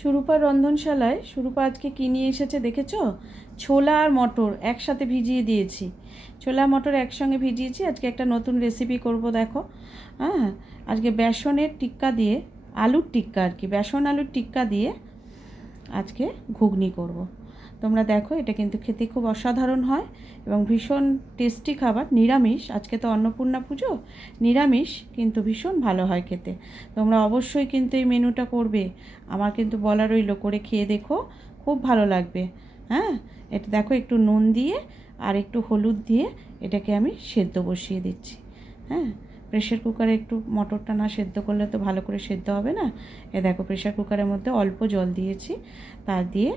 সুরূপার রন্ধনশালায় সুরূপা আজকে কী নিয়ে এসেছে দেখেছো? ছোলা আর মটর একসাথে ভিজিয়ে দিয়েছি। ছোলা মটর একসঙ্গে ভিজিয়েছি। আজকে একটা নতুন রেসিপি করব, দেখো। হ্যাঁ, আজকে বেসনের টিক্কা দিয়ে, আলুর টিক্কা আর কি, বেসন আলুর টিক্কা দিয়ে আজকে ঘুগনি করব। তোমরা দেখো, এটা কিন্তু খেতে খুব অসাধারণ হয় এবং ভীষণ টেস্টি খাবার। নিরামিষ, আজকে তো অন্নপূর্ণা পুজো, নিরামিষ কিন্তু ভীষণ ভালো হয় খেতে। তোমরা অবশ্যই কিন্তু এই মেনুটা করবে। আমার কিন্তু বলা রইলো, করে খেয়ে দেখো, খুব ভালো লাগবে। হ্যাঁ, এটা দেখো, একটু নুন দিয়ে আর একটু হলুদ দিয়ে এটাকে আমি সেদ্ধ বসিয়ে দিচ্ছি। হ্যাঁ, প্রেশার কুকারে একটু মটরটা না সেদ্ধ করলে তো ভালো করে সেদ্ধ হবে না। এ দেখো, প্রেশার কুকারের মধ্যে অল্প জল দিয়েছি, তা দিয়ে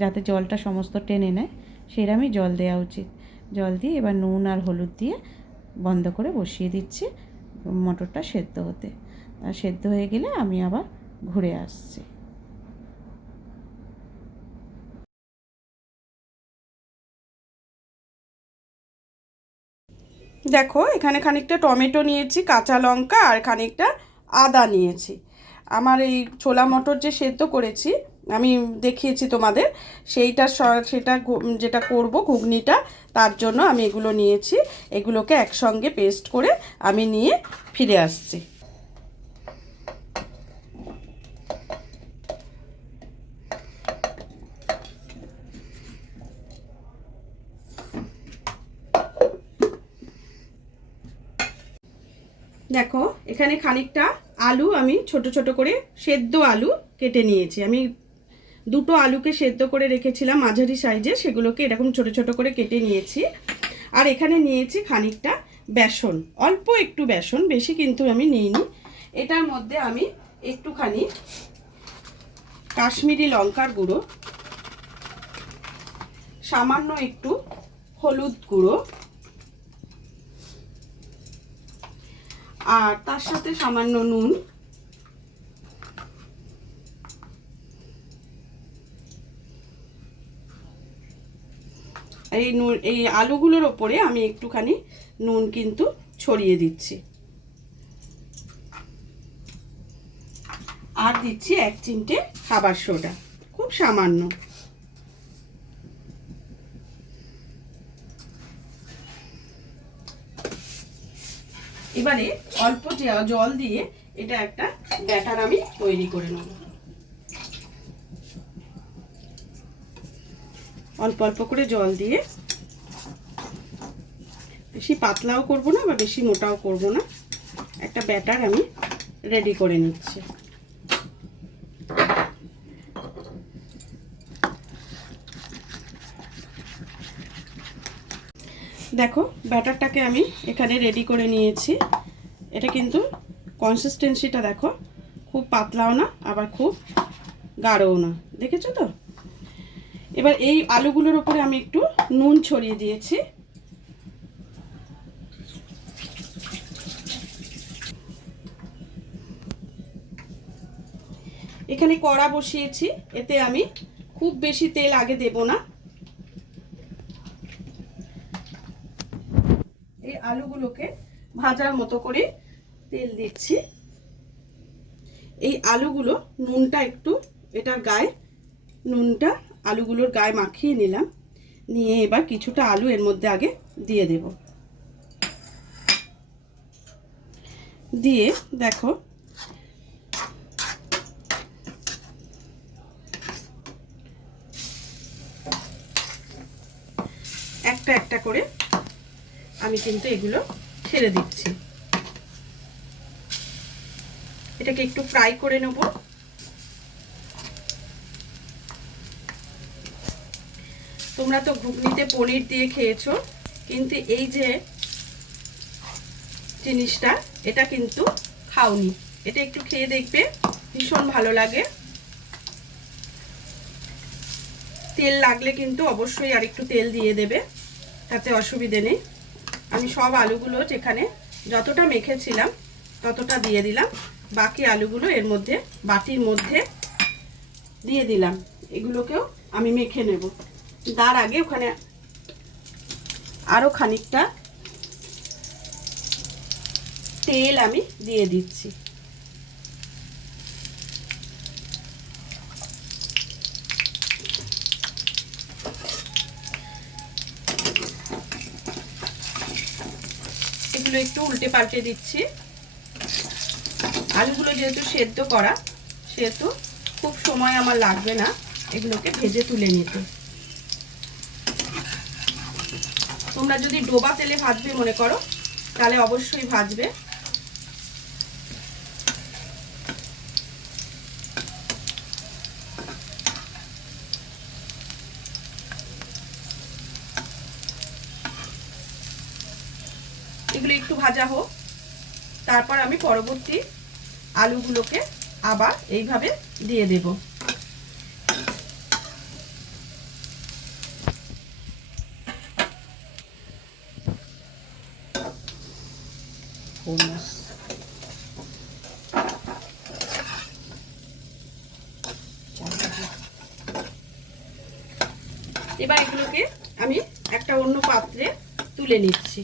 যাতে জলটা সমস্ত টেনে নেয় সেরকমই জল দেওয়া উচিত। জল দিয়ে এবার নুন আর হলুদ দিয়ে বন্ধ করে বসিয়ে দিচ্ছি মটরটা সেদ্ধ হতে। সেদ্ধ হয়ে গেলে আমি আবার ঘুরে আসছি। দেখো, এখানে খানিকটা টমেটো নিয়েছি, কাঁচা লঙ্কা আর খানিকটা আদা নিয়েছি। আমার এই ছোলা মটর যে সেদ্ধ করেছি, আমি দেখিয়েছি তোমাদের, সেটা যেটা করব ঘুগনিটা, তার জন্য আমি এগুলো নিয়েছি। এগুলোকে একসঙ্গে পেস্ট করে আমি নিয়ে ফিরে আসছি। দেখো, এখানে খানিকটা আলু আমি ছোট ছোট করে সেদ্ধ আলু কেটে নিয়েছি। আমি দুটো আলুকে সেদ্ধ করে রেখেছিলাম মাঝারি সাইজে, সেগুলোকে এরকম ছোট ছোট করে কেটে নিয়েছি। আর এখানে নিয়েছি খানিকটা বেসন, অল্প একটু বেসন, বেশি কিন্তু আমি নিইনি। এটার মধ্যে আমি একটুখানি কাশ্মীরি লঙ্কার গুঁড়ো, সামান্য একটু হলুদ গুঁড়ো, আর তার সাথে সামান্য নুন, এই আলুগুলোর ওপরে আমি একটুখানি নুন কিন্তু ছড়িয়ে দিচ্ছি। আর দিচ্ছি 1 চিমটে খাবার সোডা, খুব সামান্য। এবারে অল্প জল দিয়ে এটা একটা ব্যাটার আমি তৈরি করে নেব। অল্প অল্প করে জল দিয়ে, বেশি পাতলাও করব না বা বেশি মোটাও করব না, একটা ব্যাটার আমি রেডি করে নিচ্ছি। দেখো, ব্যাটারটাকে আমি এখানে রেডি করে নিয়েছি। এটা কিন্তু কনসিস্টেন্সিটা দেখো, খুব পাতলাও না আবার খুব গাঢ়ও না, দেখেছো তো? এবার এই আলুগুলোর উপরে আমি একটু নুন ছড়িয়ে দিয়েছি। এখানে কড়া বসিয়েছি, এতে আমি খুব বেশি তেল আগে দেব না। এই আলুগুলোকে ভাজার মতো করে তেল দিচ্ছি। এই আলুগুলো নুনটা একটু এটার গায়ে, নুনটা আলুগুলোর গায়ে মাখিয়ে নিলাম। নিয়ে এবার কিছুটা আলু এর মধ্যে আগে দিয়ে দেব। দিয়ে দেখো, একটা একটা করে আমি কিন্তু এগুলো ছেড়ে দিচ্ছি। এটাকে একটু ফ্রাই করে নেব। তোমরা তো ঘুগনিতে পনির দিয়ে খেয়েছো, কিন্তু এই যে জিনিসটা, এটা কিন্তু খাওনি। এটা একটু খেয়ে দেখবে, ভীষণ ভালো লাগে। তেল লাগলে কিন্তু অবশ্যই আর একটু তেল দিয়ে দেবে, তাতে অসুবিধে নেই। আমি সব আলুগুলো যেখানে যতটা মেখেছিলাম ততটা দিয়ে দিলাম। বাকি আলুগুলো এর মধ্যে বাটির মধ্যে দিয়ে দিলাম। এগুলোকেও আমি মেখে নেব। তার আগে ওখানে আরও খানিকটা তেল আমি দিয়ে দিচ্ছি। এগুলো একটু উল্টে পাল্টে দিচ্ছি। আলুগুলো যেহেতু সেদ্ধ করা, সেহেতু খুব সময় আমার লাগবে না এগুলোকে ভেজে তুলে নিতে। তোমরা যদি ডোবা তেলে ভাজবে মনে করো তাহলে অবশ্যই ভাজবে। এগুলো একটু ভাজা হোক, তারপর আমি পরবর্তী আলুগুলোকে আবার এইভাবে দিয়ে দেব। এবার এগুলোকে আমি একটা অন্য পাত্রে তুলে নিচ্ছি।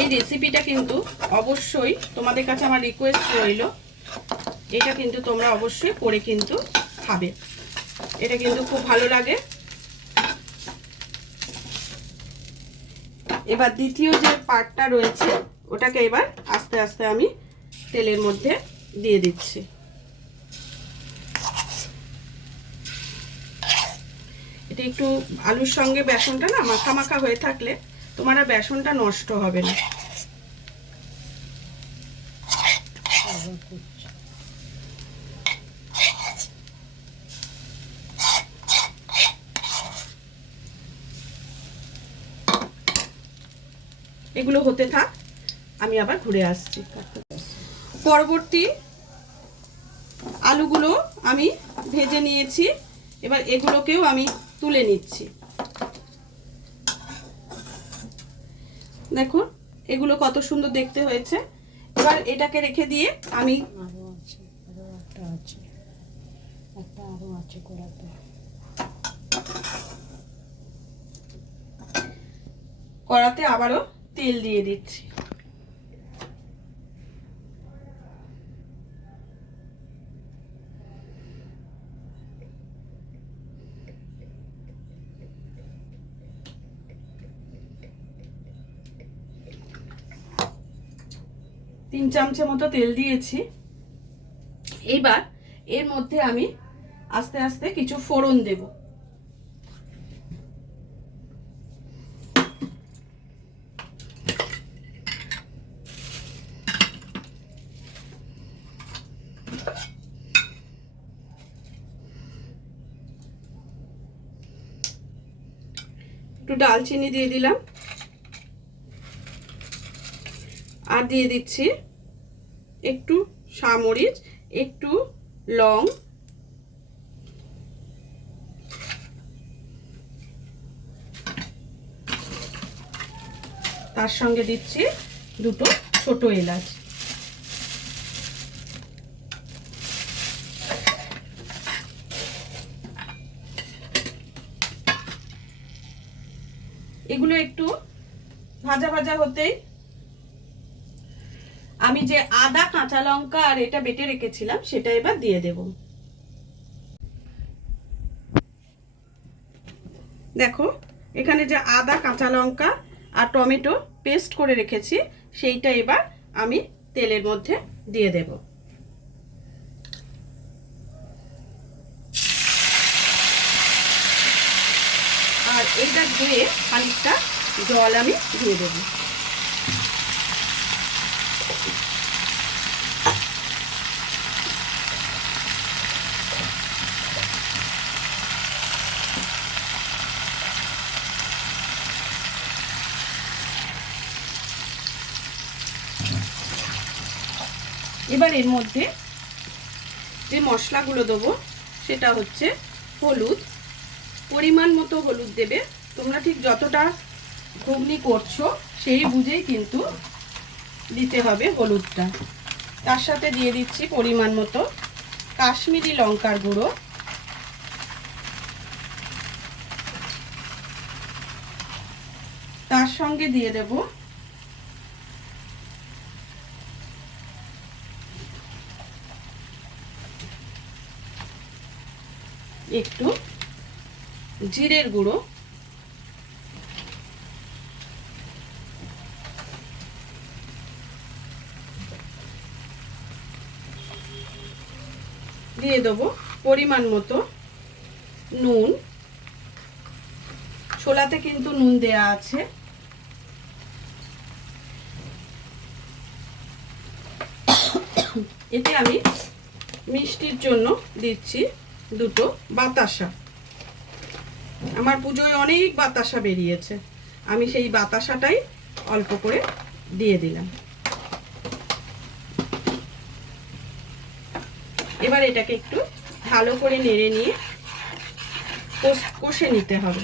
এই রেসিপিটা কিন্তু অবশ্যই তোমাদের কাছে আমার রিকোয়েস্ট রইল, এটা কিন্তু তোমরা অবশ্যই করে কিন্তু খাবে, এটা কিন্তু খুব ভালো লাগে। এবার দ্বিতীয় যে পার্টটা রয়েছে ওটাকে এবার আস্তে আস্তে আমি তেলের মধ্যে দিয়ে দিচ্ছি। এটা একটু আলুর সঙ্গে বেসনটা না মাখা মাখা হয়ে থাকলে তোমার আর বেসনটা নষ্ট হবে না। এগুলো হতে থাক, আমি আবার ঘুরে আসছি। পরবর্তী আলুগুলো আমি ভেজে নিয়েছি, এবার এগুলোকেও আমি তুলে নিচ্ছি। দেখো এগুলো কত সুন্দর দেখতে হয়েছে। এবার এটাকে রেখে দিয়ে আমি কড়াতে আবারও তেল দিয়ে দিচ্ছি। তিন চামচের মতো তেল দিয়েছি। এইবার এর মধ্যে আমি আস্তে আস্তে কিছু ফোড়ন দেব। একটু ডালচিনি দিয়ে দিলাম, আর দিয়ে দিচ্ছি একটু সামরিচ, একটু লং, তার সঙ্গে দিচ্ছি দুটো ছোট এলাচ। এগুলো একটু ভাজা ভাজা হতেই আমি যে আদা কাঁচা লঙ্কা আর এটা বেটে রেখেছিলাম সেটা এবার দিয়ে দেব। দেখো এখানে যে আদা কাঁচা লঙ্কা আর টমেটো পেস্ট করে রেখেছি সেইটা এবার আমি তেলের মধ্যে দিয়ে দেব। আর এইটা ধুয়ে খানিকটা জল আমি দিয়ে দেব। এবার এর মধ্যে যে মশলাগুলো দেবো সেটা হচ্ছে হলুদ, পরিমাণ মতো হলুদ দেবে। তোমরা ঠিক যতটা ঘুগনি করছো সেই বুঝেই কিন্তু দিতে হবে হলুদটা। তার সাথে দিয়ে দিচ্ছি পরিমাণ মতো কাশ্মীরি লঙ্কার গুঁড়ো, তার সঙ্গে দিয়ে দেব একটু জিরের গুঁড়ো, দিয়ে দেবো পরিমাণ মতো নুন। ছোলাতে কিন্তু নুন দেয়া আছে। এতে আমি মিষ্টির জন্য দিচ্ছি দুটো বাতাসা। আমার পুজোয় অনেক বাতাসা বেরিয়েছে, আমি সেই বাতাসাটাই অল্প করে দিয়ে দিলাম। এবার এটাকে একটু ভালো করে নেড়ে নিয়ে কষে নিতে হবে।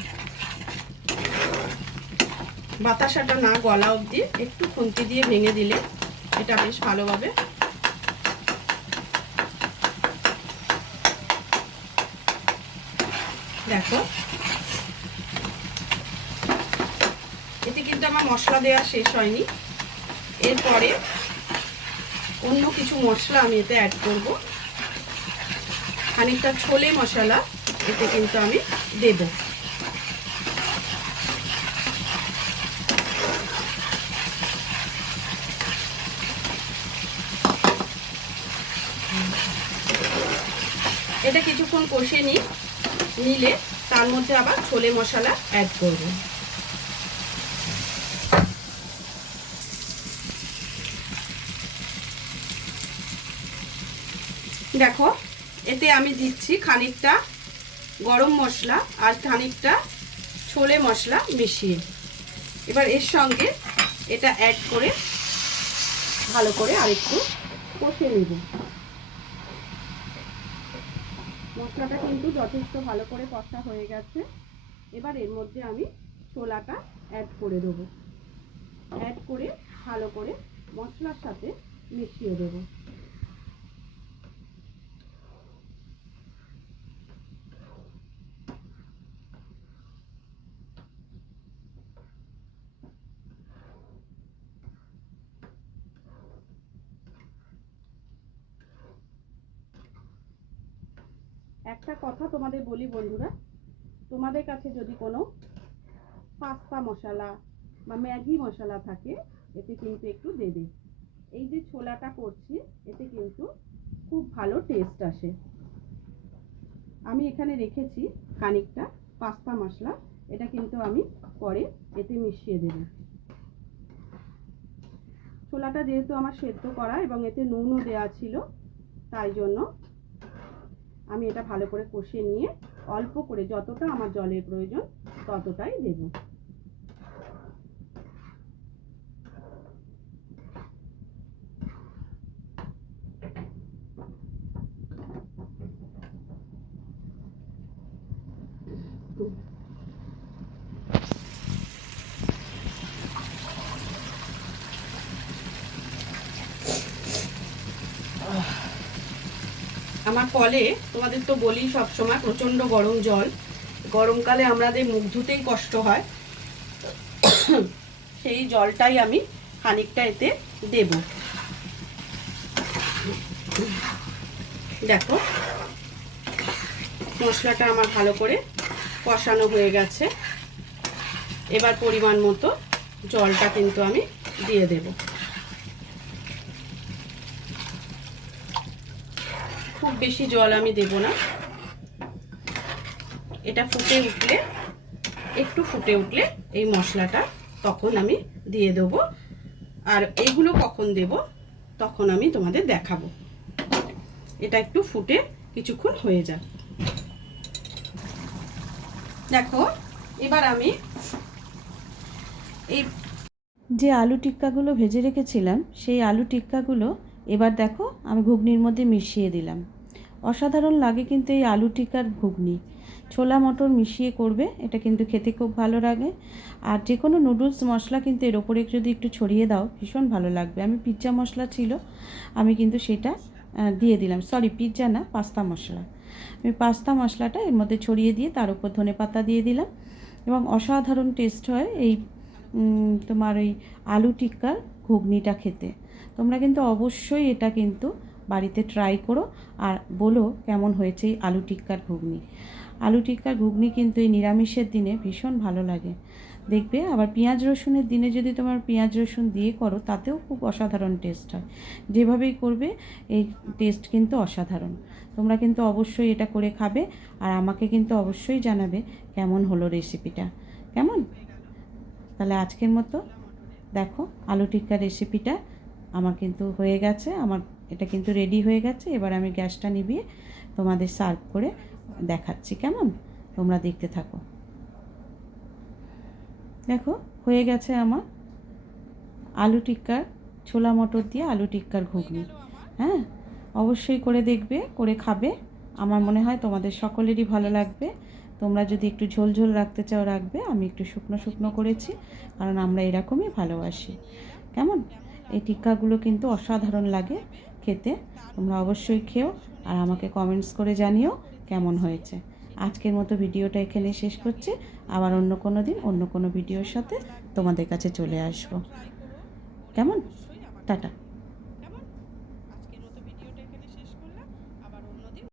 বাতাসাটা না গলা অবধি একটু খুন্তি দিয়ে ভেঙে দিলে এটা বেশ ভালোভাবে দেখো। এতে কিন্তু আমার মশলা দেওয়া শেষ হয়নি, এরপরে অন্য কিছু মশলা আমি এতে অ্যাড করব। খানিকটা ছোলে মশলা এতে কিন্তু আমি দেব। এটা কিছুক্ষণ কষে নিলে তার মধ্যে আবার ছোলে মশলা অ্যাড করব। দেখো এতে আমি দিচ্ছি খানিকটা গরম মশলা আর খানিকটা ছোলে মশলা মিশিয়ে। এবার এর সঙ্গে এটা অ্যাড করে ভালো করে আরেকটু কষে নেব। মশলাটা কিন্তু যথেষ্ট ভালো করে কষা হয়ে গেছে। এবার এর মধ্যে আমি ছোলাটা অ্যাড করে দেবো। অ্যাড করে ভালো করে মশলার সাথে মিশিয়ে দেবো। একটা কথা তোমাদের বলি বন্ধুরা, তোমাদের কাছে যদি কোনো পাস্তা মশলা বা ম্যাগি মশলা থাকে এতে কিন্তু একটু দেবে। এই যে ছোলাটা করছি এতে কিন্তু খুব ভালো টেস্ট আসে। আমি এখানে রেখেছি খানিকটা পাস্তা মশলা, এটা কিন্তু আমি পরে এতে মিশিয়ে দেব। ছোলাটা যেহেতু আমার সেদ্ধ করা এবং এতে নুনও দেওয়া ছিল, তাই জন্য আমি এটা ভালো করে কষিয়ে নিয়ে অল্প করে যতটা আমার জলের প্রয়োজন ততটাই দেব। আমার কলে তোমাদের তো বলি সবসময় প্রচণ্ড গরম জল, গরমকালে আমাদের মুখ ধুতেই কষ্ট হয়, সেই জলটাই আমি খানিকটা এতে দেব। দেখো মশলাটা আমার ভালো করে কষানো হয়ে গেছে। এবার পরিমাণ মতো জলটা কিন্তু আমি দিয়ে দেব। খুব বেশি জল আমি দেব না। এটা একটু ফুটে উঠলে এই মশলাটা তখন আমি দিয়ে দেব। আর এইগুলো কখন দেব তখন আমি তোমাদের দেখাবো। এটা একটু ফুটে কিছুক্ষণ হয়ে যায়। দেখো এবার আমি এই যে আলু টিক্কাগুলো ভেজে রেখেছিলাম সেই আলু টিক্কাগুলো এবার দেখো আমি ঘুগনির মধ্যে মিশিয়ে দিলাম। অসাধারণ লাগে কিন্তু এই আলু টিক্কার ঘুগনি। ছোলা মটর মিশিয়ে করবে, এটা কিন্তু খেতে খুব ভালো লাগে। আর যে কোনো নুডলস মশলা কিন্তু এর ওপরে যদি একটু ছড়িয়ে দাও ভীষণ ভালো লাগবে। আমি পিৎজা মশলা ছিল, আমি কিন্তু সেটা দিয়ে দিলাম। সরি, পিৎজা না, পাস্তা মশলা। আমি পাস্তা মশলাটা এর মধ্যে ছড়িয়ে দিয়ে তার উপর ধনেপাতা দিয়ে দিলাম এবং অসাধারণ টেস্ট হয় এই তোমার ওই আলু টিক্কার ঘুগনিটা খেতে। তোমরা কিন্তু অবশ্যই এটা কিন্তু বাড়িতে ট্রাই করো আর বলো কেমন হয়েছে এই আলু টিক্কার ঘুগনি। আলু টিক্কার ঘুগনি কিন্তু এই নিরামিষের দিনে ভীষণ ভালো লাগে। দেখবে আবার পেঁয়াজ রসুনের দিনে যদি তোমার পেঁয়াজ রসুন দিয়ে করো তাতেও খুব অসাধারণ টেস্ট হয়। যেভাবেই করবে এই টেস্ট কিন্তু অসাধারণ। তোমরা কিন্তু অবশ্যই এটা করে খাবে আর আমাকে কিন্তু অবশ্যই জানাবে কেমন হলো রেসিপিটা। কেমন? তাহলে আজকের মতো দেখো আলু টিক্কার রেসিপিটা আমার কিন্তু হয়ে গেছে, আমার এটা কিন্তু রেডি হয়ে গেছে। এবার আমি গ্যাসটা নিভিয়ে তোমাদের সার্ভ করে দেখাচ্ছি। কেমন? তোমরা দেখতে থাকো। দেখো হয়ে গেছে আমার আলু টিক্কার, ছোলা মটর দিয়ে আলু টিক্কার ঘুগনি। হ্যাঁ, অবশ্যই করে দেখবে, করে খাবে। আমার মনে হয় তোমাদের সকলেরই ভালো লাগবে। তোমরা যদি একটু ঝোল ঝোল রাখতে চাও রাখবে, আমি একটু শুকনো শুকনো করেছি, কারণ আমরা এরকমই ভালোবাসি। কেমন? এই টিক্কাগুলো কিন্তু অসাধারণ লাগে খেতে। তোমরা অবশ্যই খেও আর আমাকে কমেন্টস করে জানিও কেমন হয়েছে। আজকের মতো ভিডিওটা এখানে শেষ করছি। আবার অন্য কোনো দিন অন্য কোনো ভিডিওর সাথে তোমাদের কাছে চলে আসবো। কেমন? টাটা।